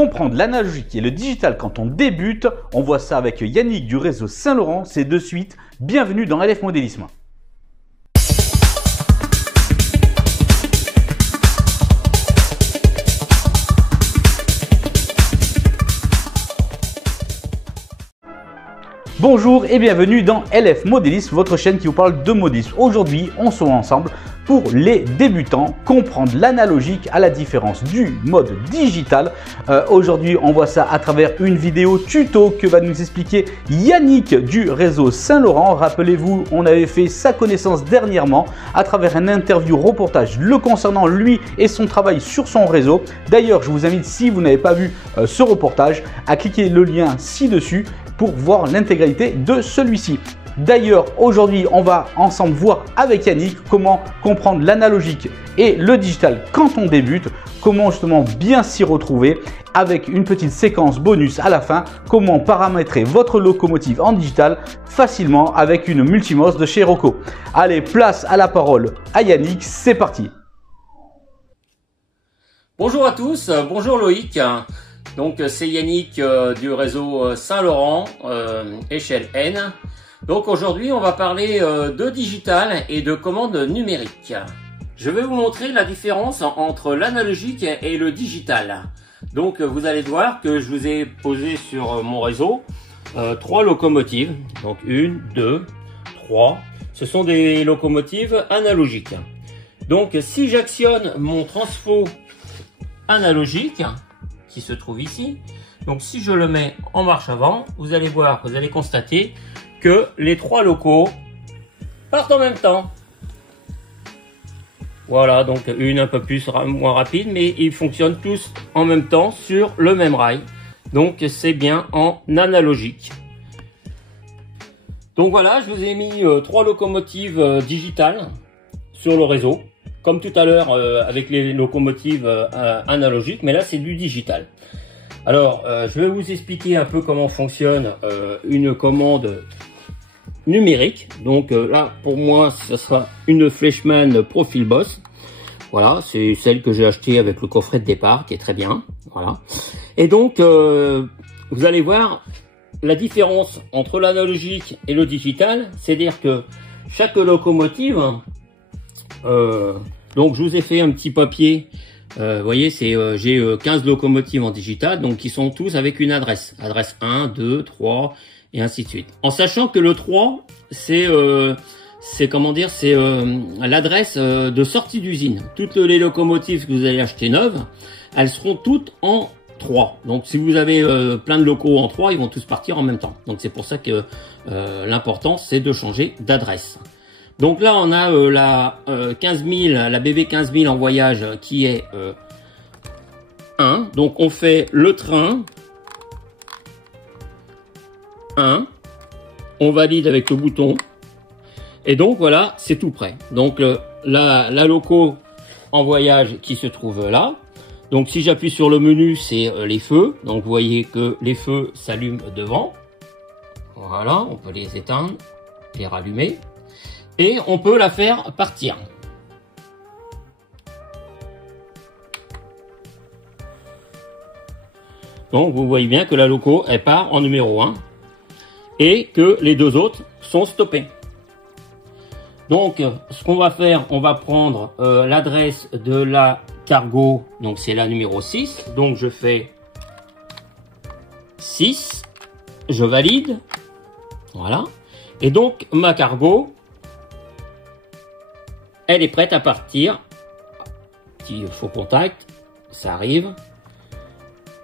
Comprendre l'analogique et le digital quand on débute, on voit ça avec Yannick du réseau Saint-Laurent. C'est de suite, bienvenue dans LF Modélisme. Bonjour et bienvenue dans LF Modélisme, votre chaîne qui vous parle de modélisme. Aujourd'hui, on se voit ensemble pour les débutants, comprendre l'analogique à la différence du mode digital. Aujourd'hui, on voit ça à travers une vidéo tuto que va nous expliquer Yannick du réseau Saint-Laurent. Rappelez-vous, on avait fait sa connaissance dernièrement à travers un interview reportage le concernant lui et son travail sur son réseau. D'ailleurs, je vous invite, si vous n'avez pas vu ce reportage, à cliquer le lien ci-dessus pour voir l'intégralité de celui-ci. D'ailleurs, aujourd'hui, on va ensemble voir avec Yannick comment comprendre l'analogique et le digital quand on débute, comment justement bien s'y retrouver avec une petite séquence bonus à la fin, comment paramétrer votre locomotive en digital facilement avec une Multimos de chez Rocco. Allez, place à la parole à Yannick, c'est parti. Bonjour à tous, bonjour Loïc. Donc c'est Yannick du réseau Saint-Laurent, échelle N. Donc aujourd'hui on va parler de digital et de commande numérique. Je vais vous montrer la différence entre l'analogique et le digital. Donc vous allez voir que je vous ai posé sur mon réseau 3 locomotives. Donc 1, 2, 3. Ce sont des locomotives analogiques. Donc si j'actionne mon transfo analogique, qui se trouve ici. Donc si je le mets en marche avant, vous allez voir, vous allez constater que les 3 locaux partent en même temps. Voilà, donc une un peu moins rapide, mais ils fonctionnent tous en même temps sur le même rail. Donc c'est bien en analogique. Donc voilà, je vous ai mis 3 locomotives digitales sur le réseau. Comme tout à l'heure avec les locomotives analogiques, mais là c'est du digital. Alors je vais vous expliquer un peu comment fonctionne une commande numérique. Donc là pour moi ce sera une Fleischmann Profil Boss. Voilà, c'est celle que j'ai achetée avec le coffret de départ qui est très bien. Voilà. Et donc vous allez voir la différence entre l'analogique et le digital, c'est-à-dire que chaque locomotive donc je vous ai fait un petit papier, vous voyez, c'est j'ai 15 locomotives en digital, donc qui sont tous avec une adresse 1, 2, 3 et ainsi de suite. En sachant que le 3 c'est comment dire, c'est l'adresse de sortie d'usine. Toutes les locomotives que vous allez acheter neuves, elles seront toutes en 3. Donc si vous avez plein de locaux en 3, ils vont tous partir en même temps. Donc c'est pour ça que l'important c'est de changer d'adresse. Donc là, on a la 15000, la BB 15000 en voyage qui est 1. Donc on fait le train 1. On valide avec le bouton. Et donc voilà, c'est tout prêt. Donc la loco en voyage qui se trouve là. Donc si j'appuie sur le menu, c'est les feux. Donc vous voyez que les feux s'allument devant. Voilà, on peut les éteindre, les rallumer. Et on peut la faire partir. Donc vous voyez bien que la loco elle part en numéro 1 et que les 2 autres sont stoppés. Donc ce qu'on va faire, on va prendre l'adresse de la cargo, donc c'est la numéro 6. Donc je fais 6, je valide. Voilà. Et donc ma cargo, elle est prête à partir. Petit faux contact, ça arrive.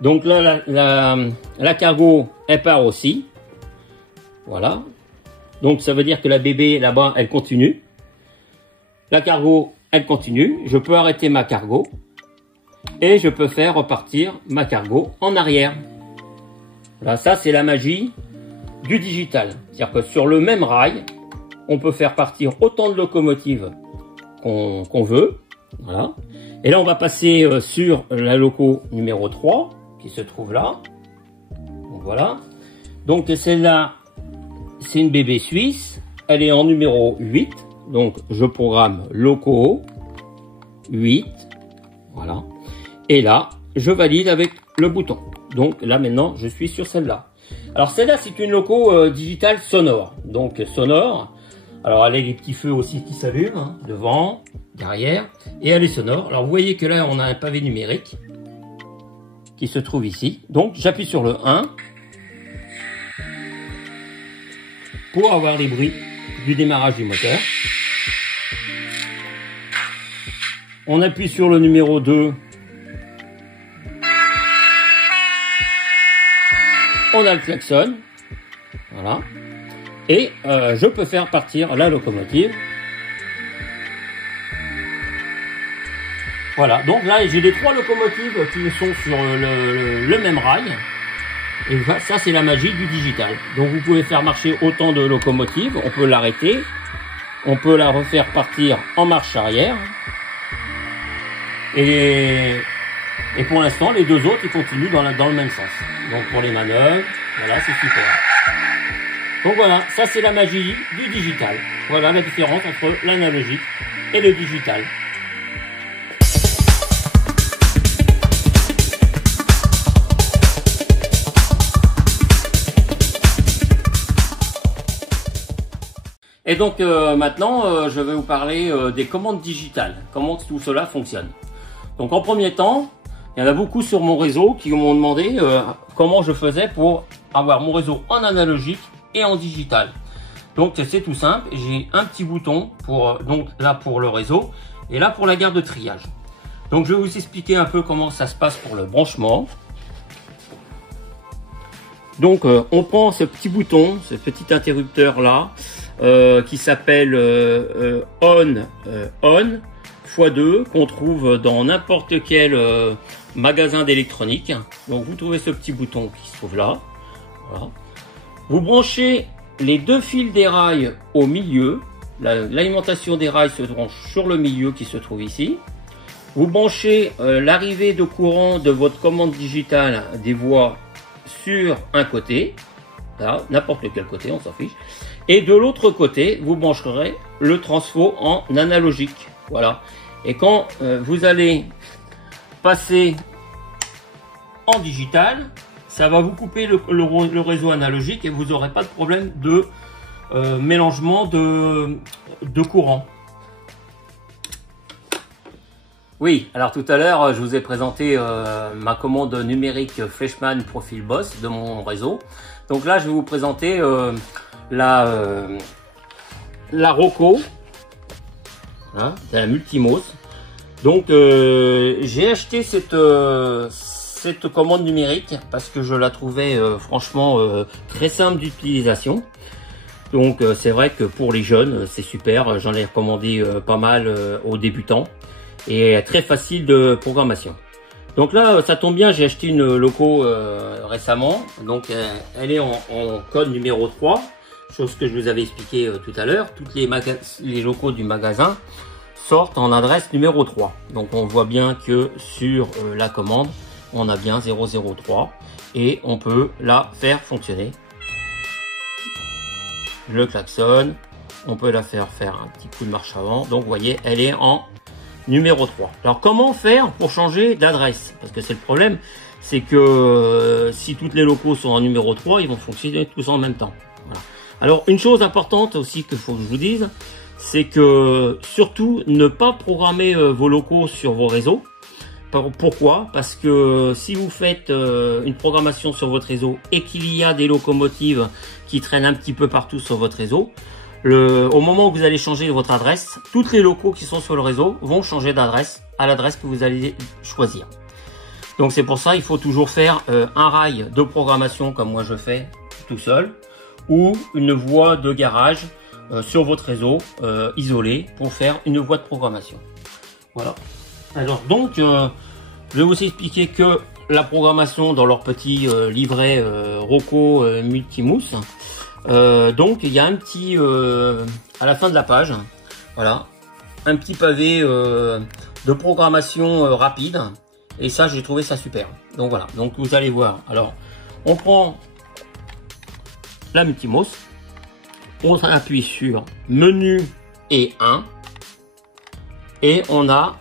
Donc là, la cargo, elle part aussi. Voilà. Donc ça veut dire que la bébé là-bas, elle continue. La cargo, elle continue. Je peux arrêter ma cargo. Et je peux faire repartir ma cargo en arrière. Voilà, ça c'est la magie du digital. C'est-à-dire que sur le même rail, on peut faire partir autant de locomotives qu'on veut. Voilà. Et là, on va passer sur la loco numéro 3 qui se trouve là. Donc, voilà. Donc celle-là, c'est une bébé suisse. Elle est en numéro 8. Donc je programme loco 8. Voilà. Et là, je valide avec le bouton. Donc là maintenant je suis sur celle-là. Alors celle-là c'est une loco digitale sonore. Donc sonore. Alors elle a des petits feux aussi qui s'allument, hein, devant, derrière, et elle est sonore. Alors vous voyez que là on a un pavé numérique qui se trouve ici. Donc j'appuie sur le 1 pour avoir les bruits du démarrage du moteur. On appuie sur le numéro 2. On a le klaxon. Voilà. Et je peux faire partir la locomotive. Voilà. Donc là, j'ai les 3 locomotives qui sont sur le même rail. Et ça, c'est la magie du digital. Donc vous pouvez faire marcher autant de locomotives. On peut l'arrêter. On peut la refaire partir en marche arrière. Et pour l'instant, les 2 autres, ils continuent dans le même sens. Donc pour les manœuvres, voilà, c'est super. Donc voilà, ça c'est la magie du digital. Voilà la différence entre l'analogique et le digital. Et donc maintenant, je vais vous parler des commandes digitales, comment tout cela fonctionne. Donc en premier temps, il y en a beaucoup sur mon réseau qui m'ont demandé comment je faisais pour avoir mon réseau en analogique et en digital. Donc c'est tout simple, j'ai un petit bouton pour donc là pour le réseau et là pour la garde de triage. Donc je vais vous expliquer un peu comment ça se passe pour le branchement. Donc on prend ce petit bouton, ce petit interrupteur là qui s'appelle on x2 qu'on trouve dans n'importe quel magasin d'électronique. Donc vous trouvez ce petit bouton qui se trouve là. Voilà. Vous branchez les 2 fils des rails au milieu. L'alimentation des rails se branche sur le milieu qui se trouve ici. Vous branchez l'arrivée de courant de votre commande digitale des voies sur un côté, n'importe quel côté, on s'en fiche. Et de l'autre côté, vous brancherez le transfo en analogique. Voilà. Et quand vous allez passer en digital, ça va vous couper le réseau analogique et vous n'aurez pas de problème de mélangement de courant. Oui, alors tout à l'heure, je vous ai présenté ma commande numérique Fleischmann Profil Boss de mon réseau. Donc là, je vais vous présenter la Roco, hein, de la Multimos. Donc j'ai acheté cette commande numérique parce que je la trouvais franchement très simple d'utilisation. Donc c'est vrai que pour les jeunes c'est super, j'en ai recommandé pas mal aux débutants et très facile de programmation. Donc là ça tombe bien, j'ai acheté une loco récemment, donc elle est en code numéro 3, chose que je vous avais expliqué tout à l'heure. Toutes les locaux du magasin sortent en adresse numéro 3. Donc on voit bien que sur la commande on a bien 003 et on peut la faire fonctionner. Le klaxon, on peut la faire un petit coup de marche avant. Donc vous voyez, elle est en numéro 3. Alors comment faire pour changer d'adresse? Parce que c'est le problème, c'est que si toutes les locaux sont en numéro 3, ils vont fonctionner tous en même temps. Voilà. Alors une chose importante aussi qu'il faut que je vous dise, c'est que surtout ne pas programmer vos locaux sur vos réseaux. Pourquoi? Parce que si vous faites une programmation sur votre réseau et qu'il y a des locomotives qui traînent un petit peu partout sur votre réseau, au moment où vous allez changer votre adresse, toutes les locaux qui sont sur le réseau vont changer d'adresse à l'adresse que vous allez choisir. Donc c'est pour ça il faut toujours faire un rail de programmation comme moi je fais tout seul, ou une voie de garage sur votre réseau isolée pour faire une voie de programmation. Voilà. Alors donc je vais vous expliquer que la programmation dans leur petit livret Roco Multimos. Donc il y a un petit à la fin de la page, voilà, un petit pavé de programmation rapide, et ça j'ai trouvé ça super. Donc voilà, donc vous allez voir. Alors on prend la Multimos, on appuie sur menu et 1 et on a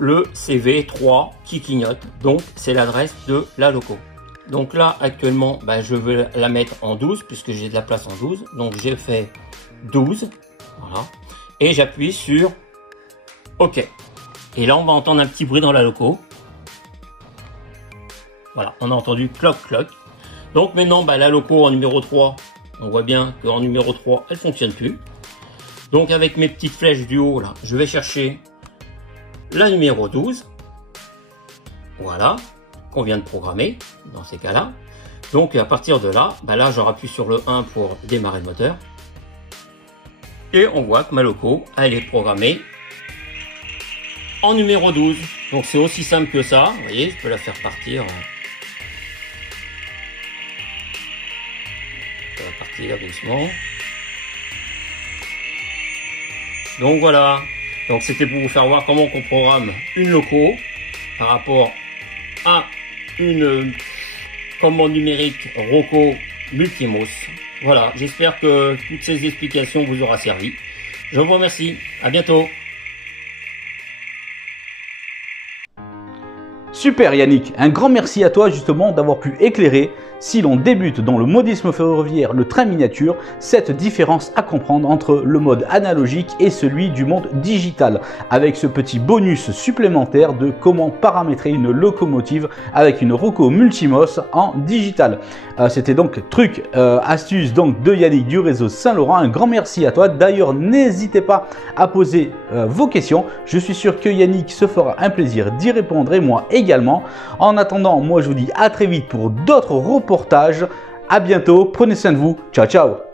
le CV3 qui clignote. Donc c'est l'adresse de la loco. Donc là actuellement je vais la mettre en 12 puisque j'ai de la place en 12. Donc j'ai fait 12. Voilà. Et j'appuie sur OK. Et là on va entendre un petit bruit dans la loco. Voilà, on a entendu cloc cloc. Donc maintenant la loco en numéro 3, on voit bien qu'en numéro 3 elle fonctionne plus. Donc avec mes petites flèches du haut là, je vais chercher la numéro 12. Voilà, qu'on vient de programmer dans ces cas-là. Donc à partir de là, là je rappuie sur le 1 pour démarrer le moteur. Et on voit que ma loco, elle est programmée en numéro 12. Donc c'est aussi simple que ça. Vous voyez, je peux la faire partir. Ça va partir doucement. Donc voilà. Donc c'était pour vous faire voir comment on programme une loco par rapport à une commande numérique Roku Multimos. Voilà, j'espère que toutes ces explications vous auront servi. Je vous remercie. À bientôt. Super Yannick, un grand merci à toi justement d'avoir pu éclairer, si l'on débute dans le modisme ferroviaire, le train miniature, cette différence à comprendre entre le mode analogique et celui du monde digital, avec ce petit bonus supplémentaire de comment paramétrer une locomotive avec une Roku Multimos en digital. C'était donc truc, astuce donc de Yannick du réseau Saint-Laurent. Un grand merci à toi. D'ailleurs, n'hésitez pas à poser vos questions. Je suis sûr que Yannick se fera un plaisir d'y répondre et moi également. En attendant, moi je vous dis à très vite pour d'autres reportages. À bientôt, prenez soin de vous. Ciao ciao.